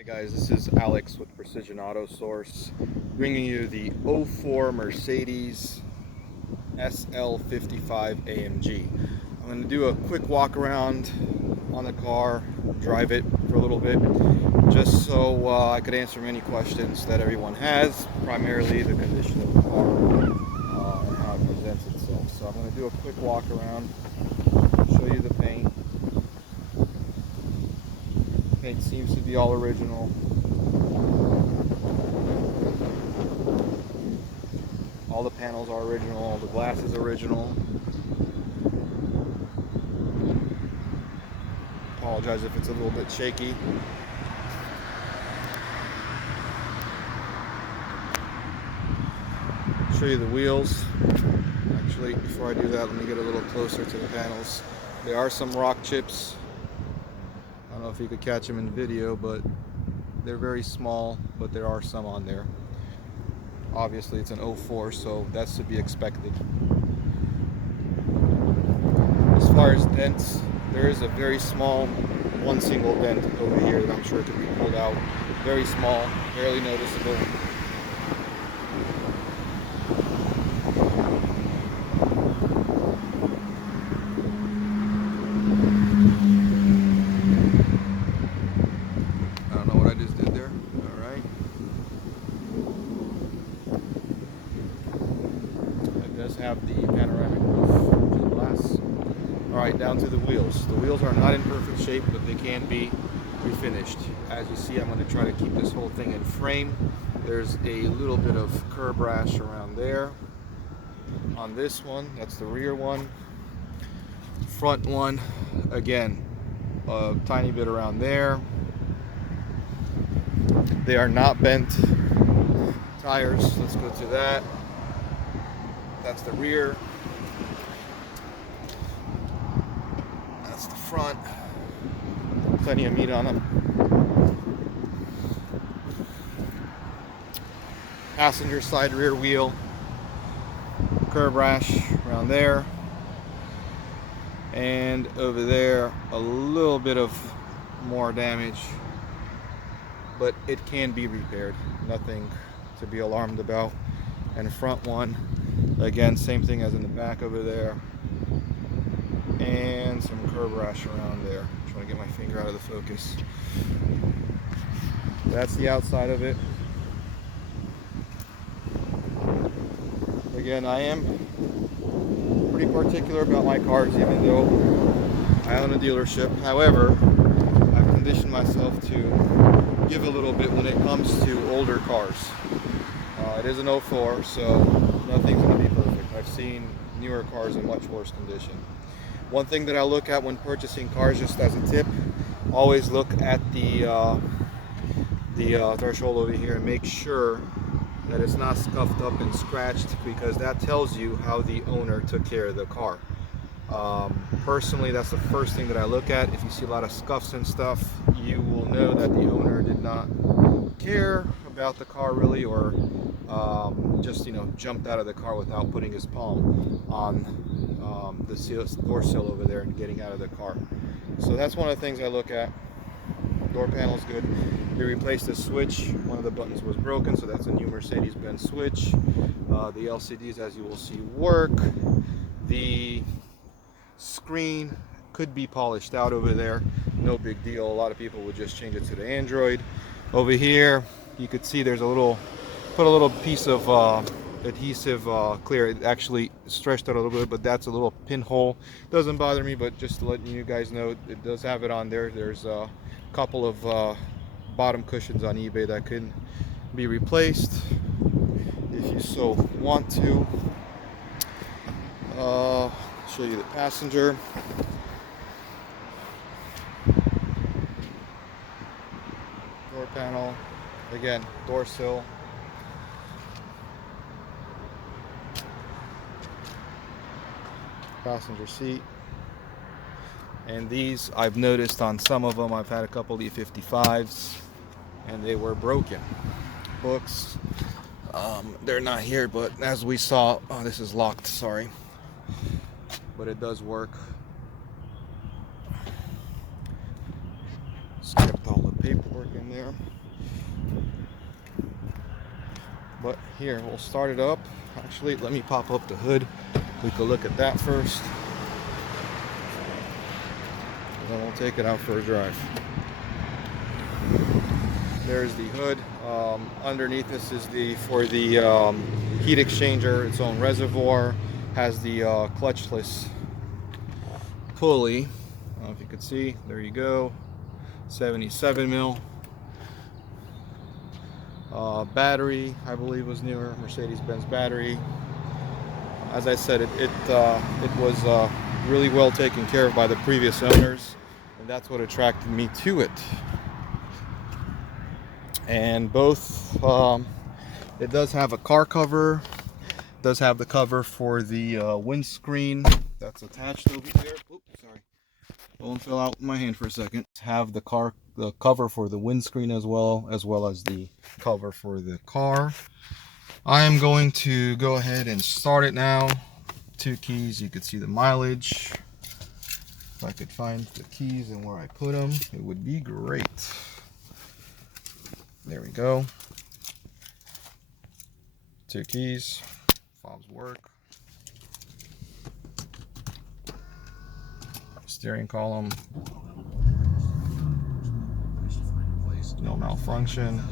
Hi guys, this is Alex with Precision Auto Source, bringing you the '04 Mercedes SL55 AMG. I'm going to do a quick walk around on the car, drive it for a little bit, just so I could answer any questions that everyone has, primarily the condition of the car and how it presents itself. So I'm going to do a quick walk around, show you the paint. Paint seems to be all original. All the panels are original, all the glass is original. Apologize if it's a little bit shaky. Show you the wheels. Actually, before I do that, let me get a little closer to the panels. There are some rock chips. I don't know if you could catch them in video, but they're very small, but there are some on there. Obviously it's an '04, so that's to be expected. As far as dents, there is a very small, one single dent over here that I'm sure could be pulled out. Very small, barely noticeable. I don't know what I just did there. All right. It does have the panoramic roof, which is glass. Alright, down to the wheels. The wheels are not in perfect shape, but they can be refinished. As you see, I'm going to try to keep this whole thing in frame. There's a little bit of curb rash around there. On this one, that's the rear one. Front one, again, a tiny bit around there. They are not bent. Tires, let's go to that. That's the rear. That's the front. Plenty of meat on them. Passenger side rear wheel. Curb rash around there. And over there, a little bit of more damage. But it can be repaired. Nothing to be alarmed about. And front one, again, same thing as in the back over there. And some curb rash around there. I'm trying to get my finger out of the focus. That's the outside of it. Again, I am pretty particular about my cars, even though I own a dealership. However, I've conditioned myself to give a little bit when it comes to older cars. It is an '04, so nothing's going to be perfect. I've seen newer cars in much worse condition. One thing that I look at when purchasing cars, just as a tip, always look at the threshold over here and make sure that it's not scuffed up and scratched, because that tells you how the owner took care of the car. Personally, that's the first thing that I look at. If you see a lot of scuffs and stuff, you will know that the owner did not care about the car really, or just jumped out of the car without putting his palm on the door sill over there and getting out of the car. So that's one of the things I look at. Door panel's good. They replaced the switch. One of the buttons was broken, so that's a new Mercedes-Benz switch. The LCDs, as you will see, work. The screen could be polished out over there. No big deal. A lot of people would just change it to the Android. Over here, you could see there's put a little piece of adhesive clear. It actually stretched out a little bit, but that's a little pinhole. Doesn't bother me, but just to let you guys know, it does have it on there. There's a couple of bottom cushions on eBay that could be replaced if you so want to. Show you the passenger. Door panel, again, door sill. Passenger seat. And these, I've noticed on some of them, I've had a couple E55s and they were broken. Books, they're not here, but as we saw, oh, this is locked, sorry, but it does work. Skipped all the paperwork in there. But here, we'll start it up. Actually, let me pop up the hood. We could look at that first. And then we'll take it out for a drive. There's the hood. Underneath this is for the heat exchanger, its own reservoir. Has the clutchless pulley. I don't know if you could see. There you go. 77 mil. Battery, I believe, was newer. Mercedes-Benz battery. As I said, it was really well taken care of by the previous owners, and that's what attracted me to it. And both, it does have a car cover. It does have the cover for the windscreen that's attached over here. Oops, sorry. Phone fell out in my hand for a second. Have the cover for the windscreen as well as the cover for the car. I am going to go ahead and start it now. 2 keys. You could see the mileage. If I could find the keys and where I put them, it would be great. There we go. 2 keys. Fobs work. Steering column. No malfunction.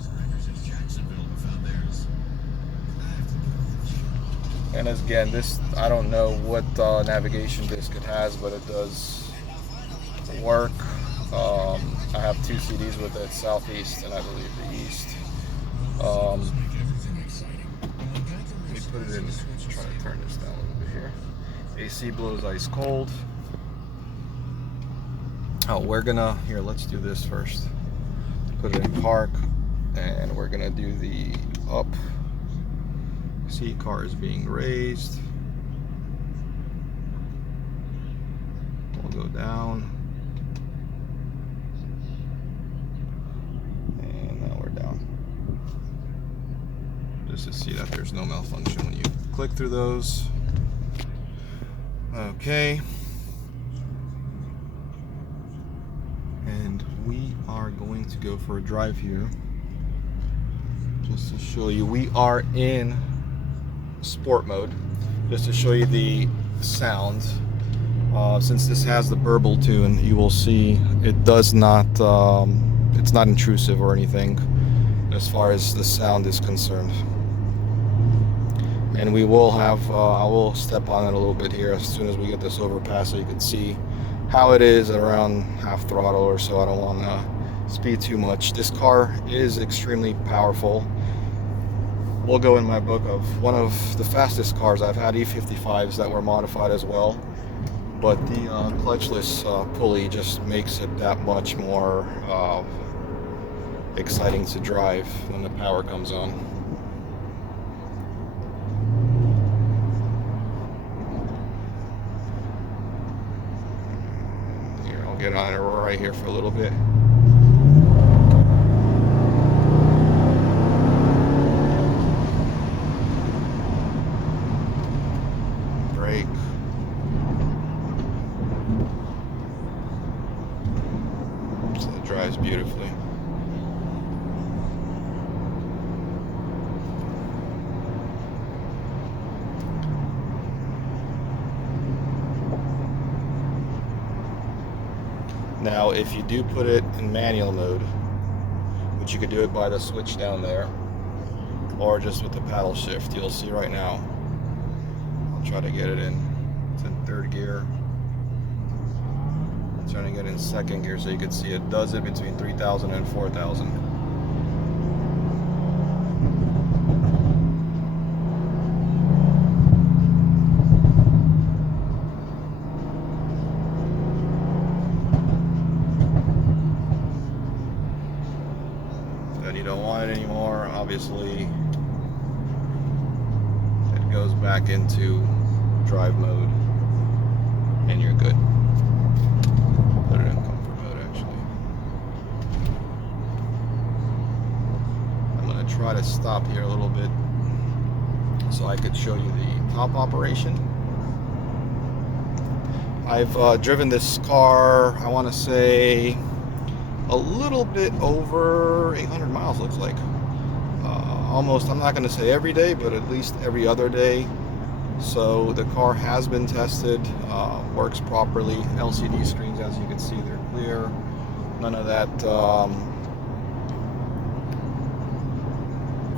And again, this, I don't know what navigation disc it has, but it does work. I have 2 CDs with it, southeast and I believe the east. Let me put it in. Let's try to turn this down a little bit here. AC blows ice cold. Oh, we're gonna, here, let's do this first. Put it in park, and we're gonna do the up. See, car is being raised. We'll go down. And now we're down. Just to see that there's no malfunction when you click through those. Okay. And we are going to go for a drive here. Just to show you, we are in sport mode. Just to show you the sound. Since this has the burble tune, you will see it does not, it's not intrusive or anything as far as the sound is concerned. And we will have, I will step on it a little bit here as soon as we get this overpass so you can see how it is at around half throttle or so. I don't want to speed too much. This car is extremely powerful. Will go in my book of one of the fastest cars. I've had E55s that were modified as well, but the clutchless pulley just makes it that much more exciting to drive when the power comes on. Here, I'll get on it right here for a little bit. Brake. So it drives beautifully. Now, if you do put it in manual mode, which you could do it by the switch down there, or just with the paddle shift, you'll see right now. I'll try to get it in. It's in 3rd gear. I'm trying to get it in 2nd gear so you can see it does it between 3,000 and 4,000. You don't want it anymore, obviously it goes back into drive mode and you're good. Put it in comfort mode actually. I'm going to try to stop here a little bit so I could show you the top operation. I've driven this car, I want to say a little bit over 800 miles, looks like. Almost, I'm not going to say every day, but at least every other day. So the car has been tested, works properly. LCD screens, as you can see, they're clear. None of that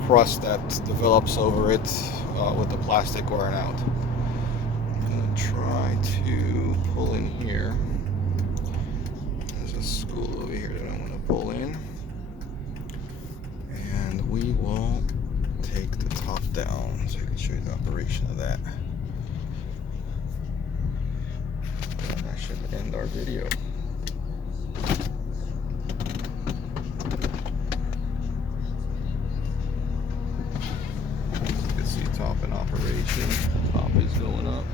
crust that develops over it with the plastic wearing out. I'm going to try to pull in here. There's a school over here that I want to pull in. And we will take the top down so I can show you the operation of that. And that should end our video. You can see top in operation. Top is going up.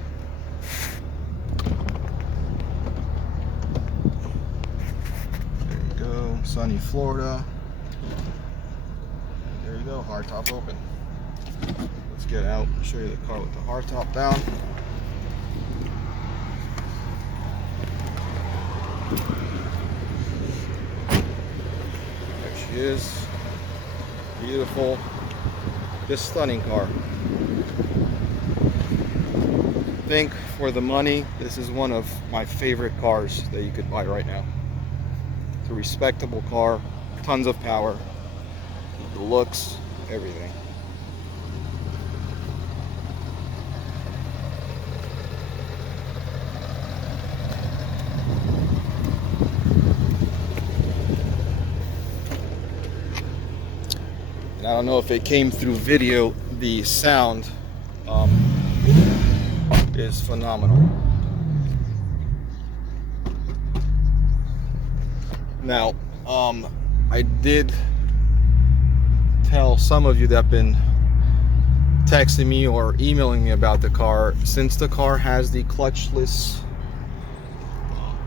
There you go, sunny Florida. There you go, hardtop open. Let's get out and show you the car with the hardtop down. There she is. Beautiful. Just stunning car. I think for the money, this is one of my favorite cars that you could buy right now. It's a respectable car, tons of power. The looks, everything. And I don't know if it came through video, the sound is phenomenal. Now, I did tell some of you that have been texting me or emailing me about the car, since the car has the clutchless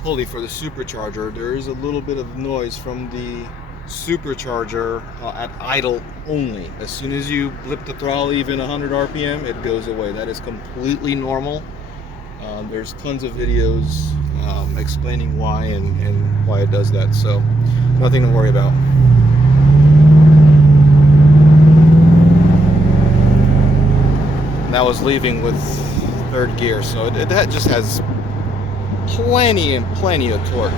pulley for the supercharger, there is a little bit of noise from the supercharger at idle only. As soon as you blip the throttle even 100 RPM, it goes away. That is completely normal. There's tons of videos explaining why and why it does that, so nothing to worry about. That was leaving with third gear, so that just has plenty of torque.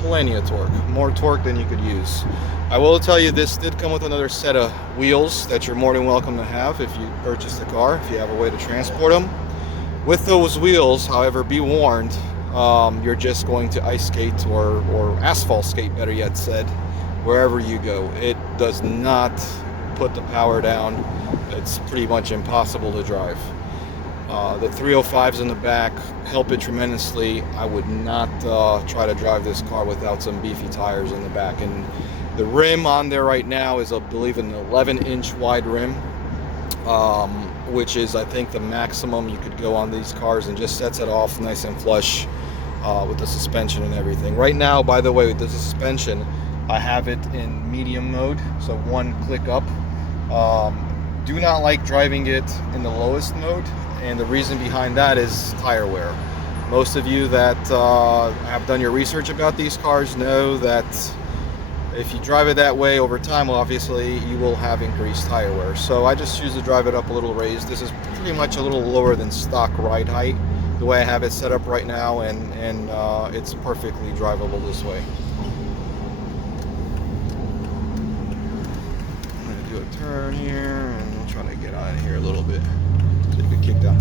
Plenty of torque, more torque than you could use. I will tell you, this did come with another set of wheels that you're more than welcome to have if you purchase the car, if you have a way to transport them. With those wheels, however, be warned, you're just going to ice skate or asphalt skate, better yet said, wherever you go. It does not put the power down. It's pretty much impossible to drive. The 305s in the back help it tremendously. I would not try to drive this car without some beefy tires in the back. And the rim on there right now is, I believe, an 11-inch wide rim, which is, I think, the maximum you could go on these cars, and just sets it off nice and flush with the suspension and everything. Right now, by the way, with the suspension, I have it in medium mode, so one click up. Do not like driving it in the lowest mode, and the reason behind that is tire wear. Most of you that have done your research about these cars know that if you drive it that way over time, obviously you will have increased tire wear. So I just choose to drive it up a little raised. This is pretty much a little lower than stock ride height, the way I have it set up right now, and it's perfectly drivable this way. I'm gonna do a turn here, and we'll try to get out of here a little bit so you can kick down.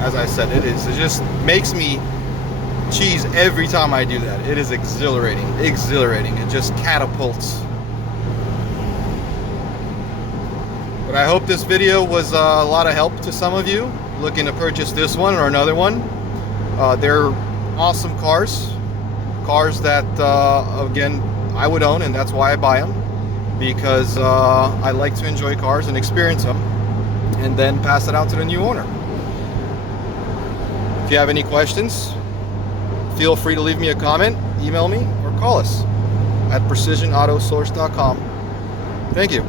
As I said, it just makes me cheese every time I do that. It is exhilarating. It just catapults. But I hope this video was a lot of help to some of you looking to purchase this one or another one. They're awesome cars that again, I would own, and that's why I buy them, because I like to enjoy cars and experience them and then pass it out to the new owner. If you have any questions, feel free to leave me a comment, email me, or call us at precisionautosource.com. Thank you.